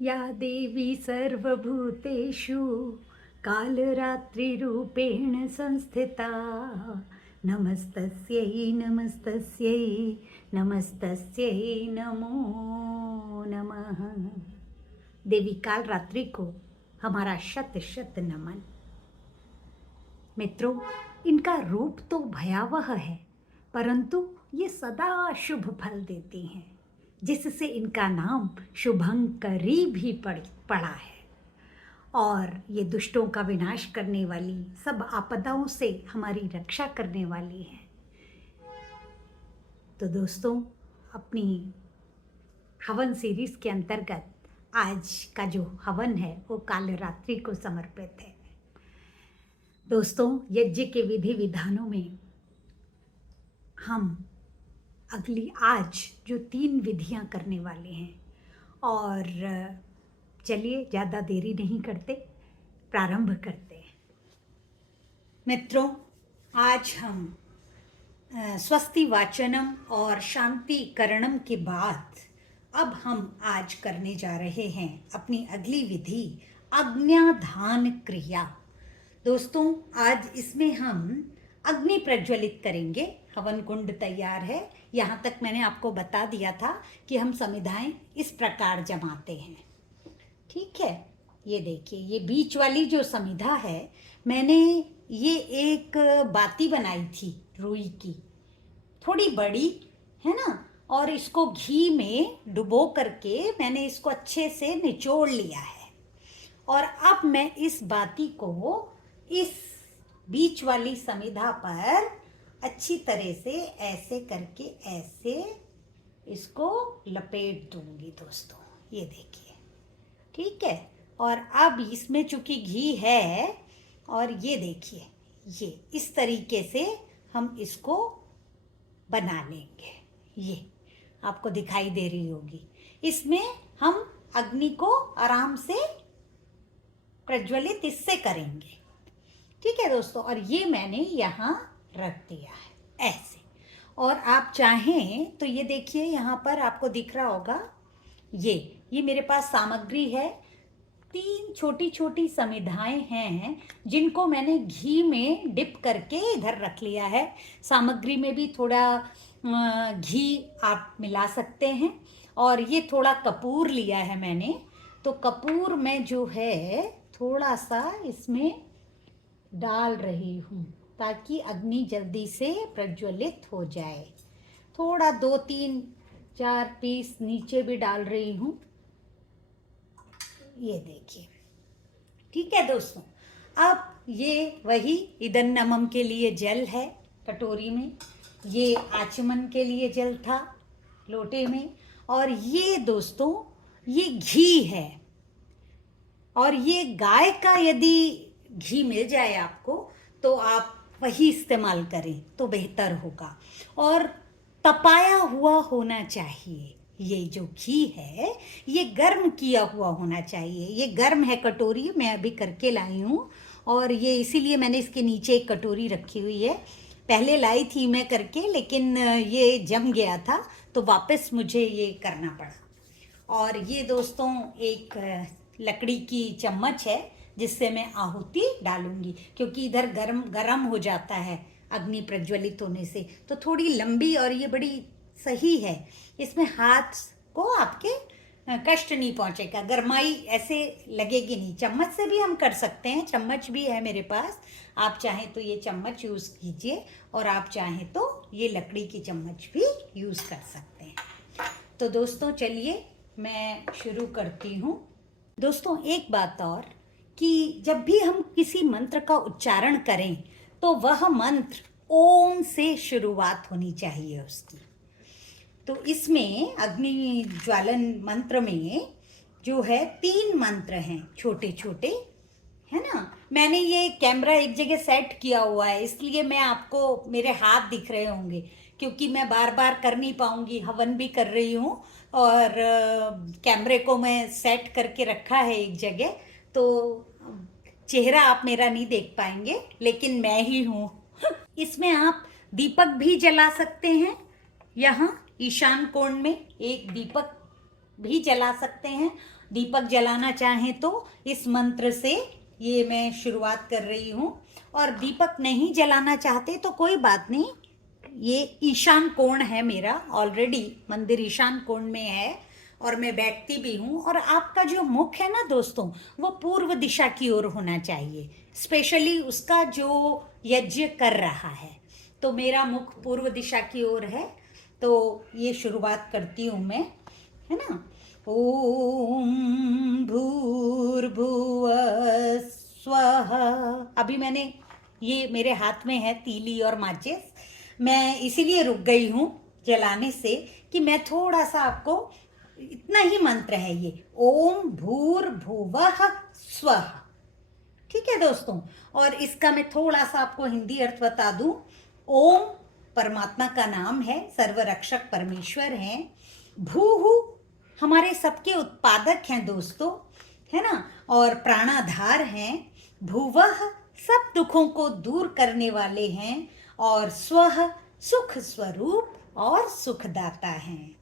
या देवी सर्वभूतेषु कालरात्रिरूपेण संस्थिता नमस्तस्यै नमस्तस्यै नमस्तस्यै नमो नमः। देवी काल रात्रि को हमारा शत शत नमन। मित्रों, इनका रूप तो भयावह है, परंतु ये सदा शुभ फल देती हैं, जिससे इनका नाम शुभंकरी भी पड़ा है। और ये दुष्टों का विनाश करने वाली, सब आपदाओं से हमारी रक्षा करने वाली है। तो दोस्तों, अपनी हवन सीरीज के अंतर्गत आज का जो हवन है वो कालरात्रि को समर्पित है। दोस्तों, यज्ञ के विधि विधानों में हम अगली आज जो 3 विधियां करने वाले हैं, और चलिए ज़्यादा देरी नहीं करते, प्रारंभ करते हैं। मित्रों, आज हम स्वस्ति वाचनम और शांति करणम के बाद अब हम आज करने जा रहे हैं अपनी अगली विधि, अग्न्याधान क्रिया। दोस्तों, आज इसमें हम अग्नि प्रज्वलित करेंगे। हवन कुंड तैयार है। यहाँ तक मैंने आपको बता दिया था कि हम समिधाएं इस प्रकार जमाते हैं। ठीक है, ये देखिए, ये बीच वाली जो समिधा है, मैंने ये एक बाती बनाई थी रुई की, थोड़ी बड़ी है ना, और इसको घी में डुबो करके मैंने इसको अच्छे से निचोड़ लिया है। और अब मैं इस बाती को इस बीच वाली समिधा पर अच्छी तरह से ऐसे करके ऐसे इसको लपेट दूंगी। दोस्तों, ये देखिए, ठीक है। और अब इसमें चूंकि घी है, और ये देखिए, ये इस तरीके से हम इसको बना लेंगे। ये आपको दिखाई दे रही होगी। इसमें हम अग्नि को आराम से प्रज्वलित इससे करेंगे। ठीक है दोस्तों, और ये मैंने यहाँ रख दिया है ऐसे। और आप चाहें तो ये देखिए, यहाँ पर आपको दिख रहा होगा, ये मेरे पास सामग्री है। 3 छोटी छोटी समिधाएं हैं जिनको मैंने घी में डिप करके इधर रख लिया है। सामग्री में भी थोड़ा घी आप मिला सकते हैं। और ये थोड़ा कपूर लिया है मैंने, तो कपूर में जो है थोड़ा सा इसमें डाल रही हूँ ताकि अग्नि जल्दी से प्रज्वलित हो जाए। थोड़ा 2 3 4 पीस नीचे भी डाल रही हूँ। ये देखिए, ठीक है दोस्तों। अब ये वही ईंधन नमम के लिए जल है कटोरी में, ये आचमन के लिए जल था लोटे में, और ये दोस्तों ये घी है। और ये गाय का यदि घी मिल जाए आपको तो आप वही इस्तेमाल करें तो बेहतर होगा। और तपाया हुआ होना चाहिए। ये जो घी है ये गर्म किया हुआ होना चाहिए। ये गर्म है कटोरी, मैं अभी करके लाई हूँ, और ये इसीलिए मैंने इसके नीचे एक कटोरी रखी हुई है। पहले लाई थी मैं करके, लेकिन ये जम गया था तो वापस मुझे ये करना पड़ा। और ये दोस्तों एक लकड़ी की चम्मच है जिससे मैं आहुति डालूंगी, क्योंकि इधर गरम हो जाता है अग्नि प्रज्वलित होने से, तो थोड़ी लंबी, और ये बड़ी सही है। इसमें हाथ को आपके कष्ट नहीं पहुंचेगा, गरमाई ऐसे लगेगी नहीं। चम्मच से भी हम कर सकते हैं, चम्मच भी है मेरे पास। आप चाहें तो ये चम्मच यूज़ कीजिए, और आप चाहें तो ये लकड़ी की चम्मच भी यूज़ कर सकते हैं। तो दोस्तों, चलिए मैं शुरू करती हूँ। दोस्तों, एक बात और, कि जब भी हम किसी मंत्र का उच्चारण करें तो वह मंत्र ओम से शुरुआत होनी चाहिए उसकी। तो इसमें अग्नि ज्वालन मंत्र में जो है 3 मंत्र हैं छोटे छोटे, है ना। मैंने ये कैमरा एक जगह सेट किया हुआ है, इसलिए मैं आपको, मेरे हाथ दिख रहे होंगे, क्योंकि मैं बार बार कर नहीं पाऊंगी, हवन भी कर रही हूँ, और कैमरे को मैं सेट करके रखा है एक जगह, तो चेहरा आप मेरा नहीं देख पाएंगे, लेकिन मैं ही हूँ। इसमें आप दीपक भी जला सकते हैं। यहाँ ईशान कोण में एक दीपक भी जला सकते हैं, दीपक जलाना चाहें तो इस मंत्र से ये मैं शुरुआत कर रही हूँ। और दीपक नहीं जलाना चाहते तो कोई बात नहीं, ये ईशान कोण है मेरा, ऑलरेडी मंदिर ईशान कोण में है और मैं बैठती भी हूँ। और आपका जो मुख है ना दोस्तों, वो पूर्व दिशा की ओर होना चाहिए, स्पेशली उसका जो यज्ञ कर रहा है। तो मेरा मुख पूर्व दिशा की ओर है, तो ये शुरुआत करती हूँ मैं, है ना। ओम भूर्भुवः स्वः। अभी मैंने, ये मेरे हाथ में है तीली और माचिस, मैं इसीलिए रुक गई हूँ जलाने से कि मैं थोड़ा सा आपको, इतना ही मंत्र है ये, ओम भूर्भुवः स्वः, ठीक है दोस्तों। और इसका मैं थोड़ा सा आपको हिंदी अर्थ बता दूं। ओम परमात्मा का नाम है, सर्वरक्षक परमेश्वर हैं। भूहु हमारे सबके उत्पादक हैं दोस्तों, है ना, और प्राणाधार हैं। भुवः सब दुखों को दूर करने वाले हैं, और स्वः सुख स्वरूप और सुखदाता हैं।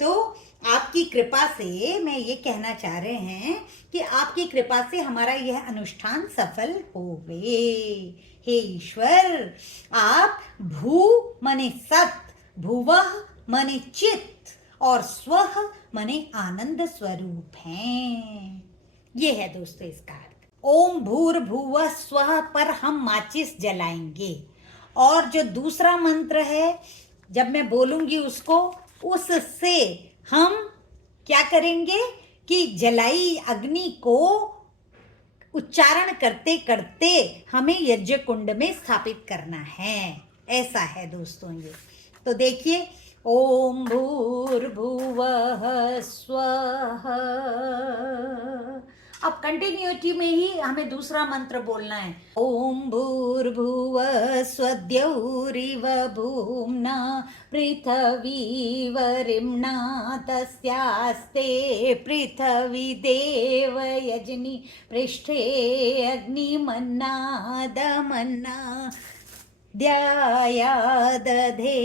तो आपकी कृपा से मैं ये कहना चाह रहे हैं कि आपकी कृपा से हमारा यह अनुष्ठान सफल होवे। हे ईश्वर, आप भू मने सत, भुवः मने चित्त और स्वः मने आनंद स्वरूप हैं। ये है दोस्तों इसका अर्थ। ओम भूर्भुवः स्वः पर हम माचिस जलाएंगे, और जो दूसरा मंत्र है जब मैं बोलूंगी उसको, उससे हम क्या करेंगे कि जलाई अग्नि को उच्चारण करते करते हमें यज्ञ कुंड में स्थापित करना है। ऐसा है दोस्तों ये। तो देखिए, ओम भूर्भुवः स्वः। अब कंटिन्यूटी में ही हमें दूसरा मंत्र बोलना है। ओम भूर्भुवः स्वद्यौरिव भूम्ना पृथ्वी वरिम्ना तस्यास्ते पृथ्वी देव यजनी पृष्ठे अग्निमन्नादमन्ना द्यायादधे।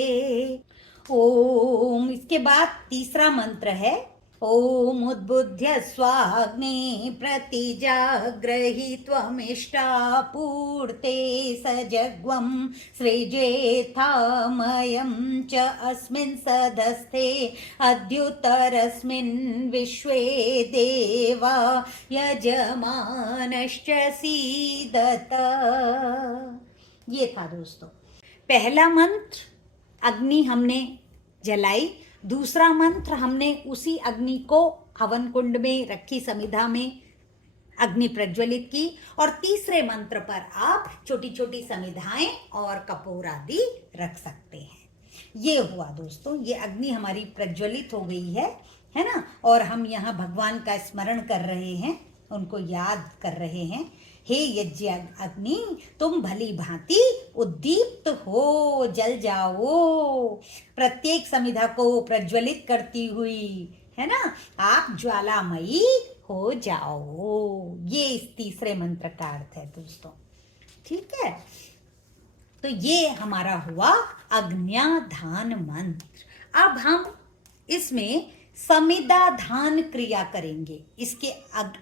ओम, इसके बाद तीसरा मंत्र है, ओम उद्बुद्ध्य स्वाग्नि प्रतिजाग्रही त्वमिष्टापूर्ते सजग्वं सृजेथामयं च अस्मिन् सदस्थे अद्युतरस्मिन् विश्वे देवा यजमानश्च सीदत। ये था दोस्तों पहला मंत्र, अग्नि हमने जलाई। दूसरा मंत्र, हमने उसी अग्नि को हवन कुंड में रखी, समिधा में अग्नि प्रज्वलित की। और तीसरे मंत्र पर आप छोटी छोटी समिधाएं और कपूर आदि रख सकते हैं। ये हुआ दोस्तों, ये अग्नि हमारी प्रज्वलित हो गई है ना। और हम यहाँ भगवान का स्मरण कर रहे हैं, उनको याद कर रहे हैं। हे यज्ञ अग्नि, तुम भली भांति उद्दीप्त हो, जल जाओ, प्रत्येक समिधा को प्रज्वलित करती हुई, है ना, आप ज्वालामयी हो जाओ। ये इस तीसरे मंत्र का अर्थ है दोस्तों, ठीक है। तो ये हमारा हुआ अग्न्याधान मंत्र। अब हम इसमें समिदाधान क्रिया करेंगे। इसके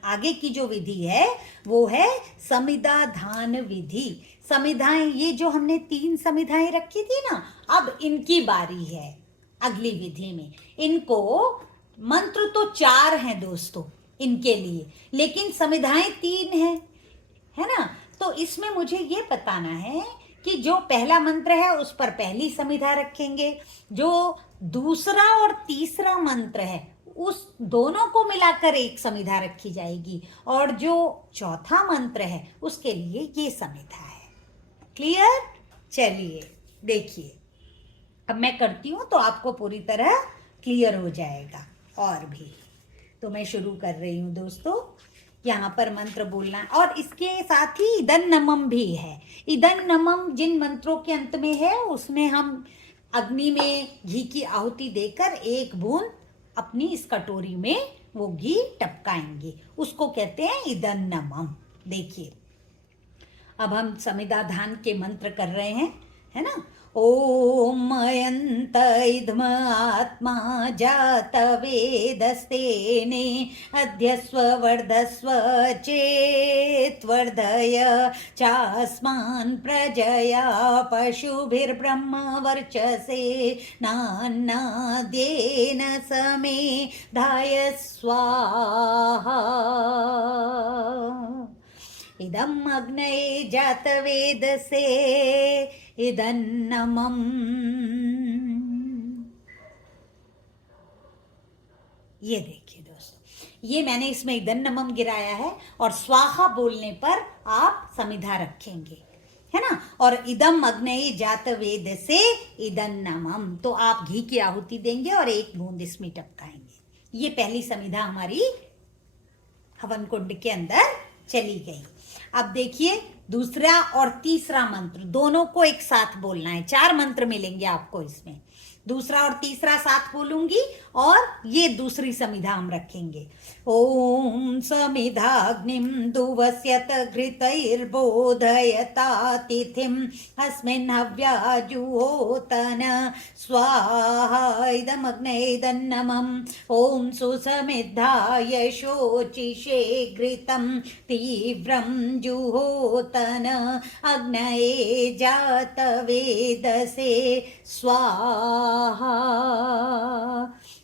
आगे की जो विधि है वो है समिदाधान विधि। समिधाएं, ये जो हमने 3 समिधाएं रखी थी ना, अब इनकी बारी है अगली विधि में। इनको मंत्र तो 4 हैं दोस्तों इनके लिए, लेकिन समिधाएं 3 हैं, है ना। तो इसमें मुझे ये बताना है कि जो पहला मंत्र है उस पर पहली समिधा रखेंगे, जो दूसरा और तीसरा मंत्र है उस दोनों को मिलाकर एक समिधा रखी जाएगी, और जो चौथा मंत्र है उसके लिए ये समिधा है। क्लियर? चलिए देखिए, अब मैं करती हूँ तो आपको पूरी तरह क्लियर हो जाएगा। और भी तो मैं शुरू कर रही हूँ दोस्तों, यहाँ पर मंत्र बोलना है। और इसके साथ ही इदन नमम भी है। इदन नमम जिन मंत्रों के अंत में है उसमें हम अग्नि में घी की आहुति देकर 1 बूंद अपनी इस कटोरी में वो घी टपकाएंगे, उसको कहते हैं इदन नमम। देखिए, अब हम समिदाधान के मंत्र कर रहे हैं, है ना। ओम मयंत इदम आत्मा जात वेदस्तेने अध्यस्व वर्धस्व चेत्वर्धय चास्मान् प्रजया पशुभिर्ब्रह्म वर्चसे नान्नाद्येन समे धाय स्वाहा इदम् अग्नये जातवेदसे इदन्नमम्। ये देखिए दोस्तों, ये मैंने इसमें इदन्नमम गिराया है और स्वाहा बोलने पर आप समिधा रखेंगे, है ना। और इदम अग्नये जात वेद से इदन्नमम, तो आप घी की आहुति देंगे और एक बूंद इसमें टपकाएंगे। ये पहली समिधा हमारी हवन कुंड के अंदर चली गई। अब देखिए दूसरा और तीसरा मंत्र दोनों को एक साथ बोलना है। 4 मंत्र मिलेंगे आपको इसमें, दूसरा और तीसरा साथ बोलूंगी और ये दूसरी समिधा हम रखेंगे। ओम समिधाग्निम दुवस्यत घृतैर्बोधयता तिथिम अस्मिन् हव्याजुहोतन स्वाहा इदमग्नेदन्नमम्। ओम सुसमिद्धाय शोचिषे घृतं तीव्रं जुहोतन अग्नये जातवेदसे स्वाहा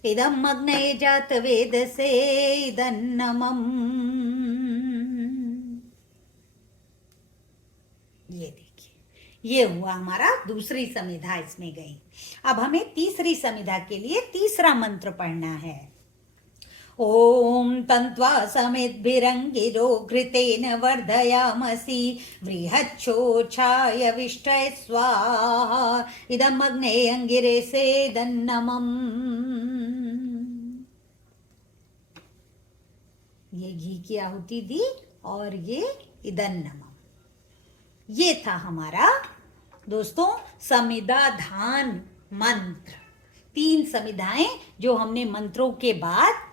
इदम् अग्नये जातवेदसे इदन्नमम्। ये देखिए, ये हुआ हमारा दूसरी समिधा इसमें गई। अब हमें तीसरी समिधा के लिए तीसरा मंत्र पढ़ना है। ओम तन्त्वा समिद्भिरङ्गिरो घृतेन वर्धयामसि बृहच्छोछाय विष्टय स्वाहा इदम् अग्ने अंगिरे सेदन्नमम्। ये घी की आहुति दी और ये इदन्नमम्। ये था हमारा दोस्तों समिधा धान मंत्र। 3 समिधाएं जो हमने मंत्रों के बाद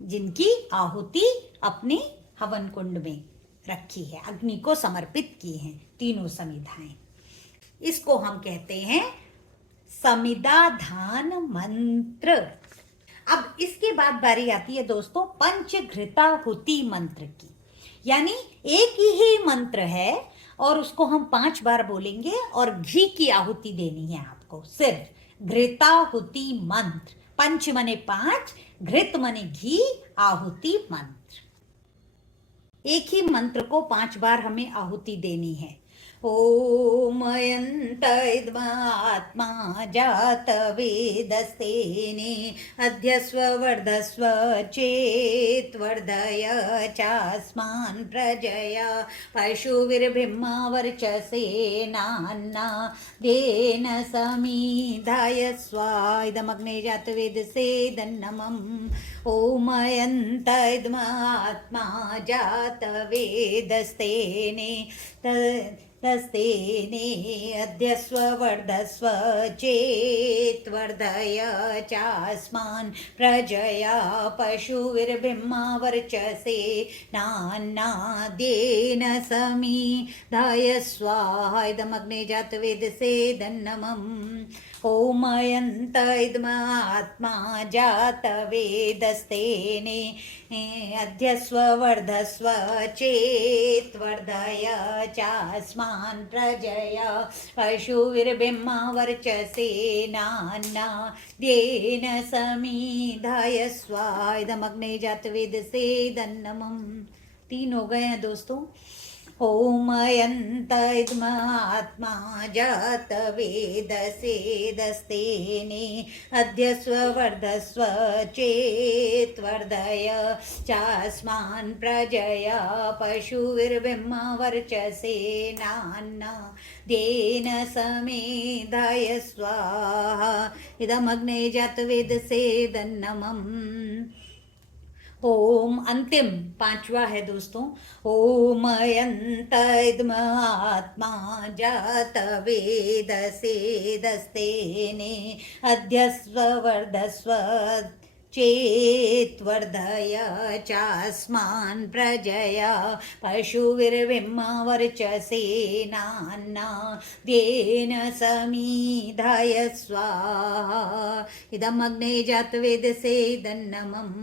जिनकी आहुति अपने हवन कुंड में रखी है, अग्नि को समर्पित की हैं, तीनों समिधाएं। इसको हम कहते हैं समिधा धान मंत्र। अब इसके बाद बारी आती है दोस्तों पंचघृताहुति मंत्र की, यानी एक ही मंत्र है और उसको हम 5 बार बोलेंगे और घी की आहुति देनी है आपको। सिर्फ घृताहुति मंत्र, पंच मने 5, घृत मने घी, आहुति मंत्र। एक ही मंत्र को 5 बार हमें आहुति देनी है। ओम अयंत आत्मा जात वेदस्तेने अध्यस्व वर्धस्व चेत्वर्धय चास्मान् प्रजया पशुभिर्ब्रह्म वर्चसे नान्ना देन समीधाय स्वा इदमग्ने जात वेदसे इदन्नमम्। ओम अयंत आत्मा जात वेदस्तेने तस्तेने अध्यस्व वर्धस्व चेत्वर्धय चास्मान् प्रजया पशुभिर्ब्रह्म वर्चसे नान्नाद्येन समीधाय स्वाहा इदमग्ने जातवेदसे इदन्नमम्। ओम अयंत आत्मा जातवेदस्तेने अध्यस्व वर्धस्व चेत्वर्धय चास्मान् प्रजया पशुभिर्ब्रह्म वर्चसे नान्नाद्येन समीधाय स्वाहा इदमग्ने जातवेदसे इदन्नमम्। 3 हो गए हैं दोस्तों। ओम अयंत आत्मा जात वेदसे दस्तेने अध्यस्व वर्धस्व चेत्वर्धय चास्मान् प्रजया पशुभिर्ब्रह्म वर्चसे नान्नाद्येन समीधाय स्वाहा इदमग्ने जातवेदसे इदन्नमम्। ओम अंतिम 5वां है दोस्तों। ओम अयंत आत्मा जात वेदसे दस्तेने अध्यस्व वर्धस्व चेत्वर्धय चास्मान् प्रजया पशुभिर्विम्मवर्चसेनान्ना द्येन समीधाय स्वाहा इदमग्ने जातवेदसे इदन्नमम्।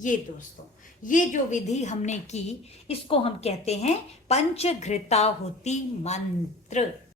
ये दोस्तों, ये जो विधि हमने की इसको हम कहते हैं पंचघृताहुति मंत्र।